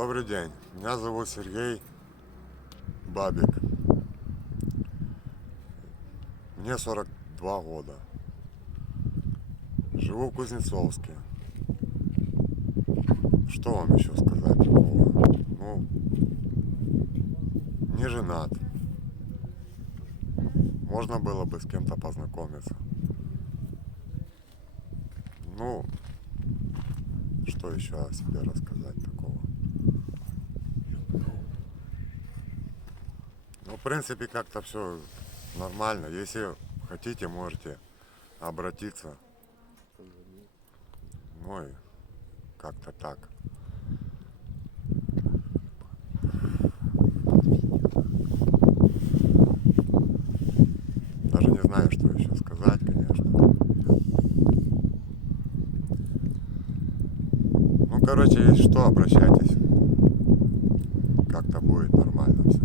Добрый день. Меня зовут Сергей Бабик. Мне 42 года. Живу в Кузнецовске. Что вам еще сказать такого? Ну, не женат. Можно было бы с кем-то познакомиться. Ну, что еще о себе рассказать такого? Ну, в принципе, как-то все нормально. Если хотите, можете обратиться. Ну и как-то так. Даже не знаю, что еще сказать, конечно. Ну, короче, если что, обращайтесь. Как-то будет нормально все.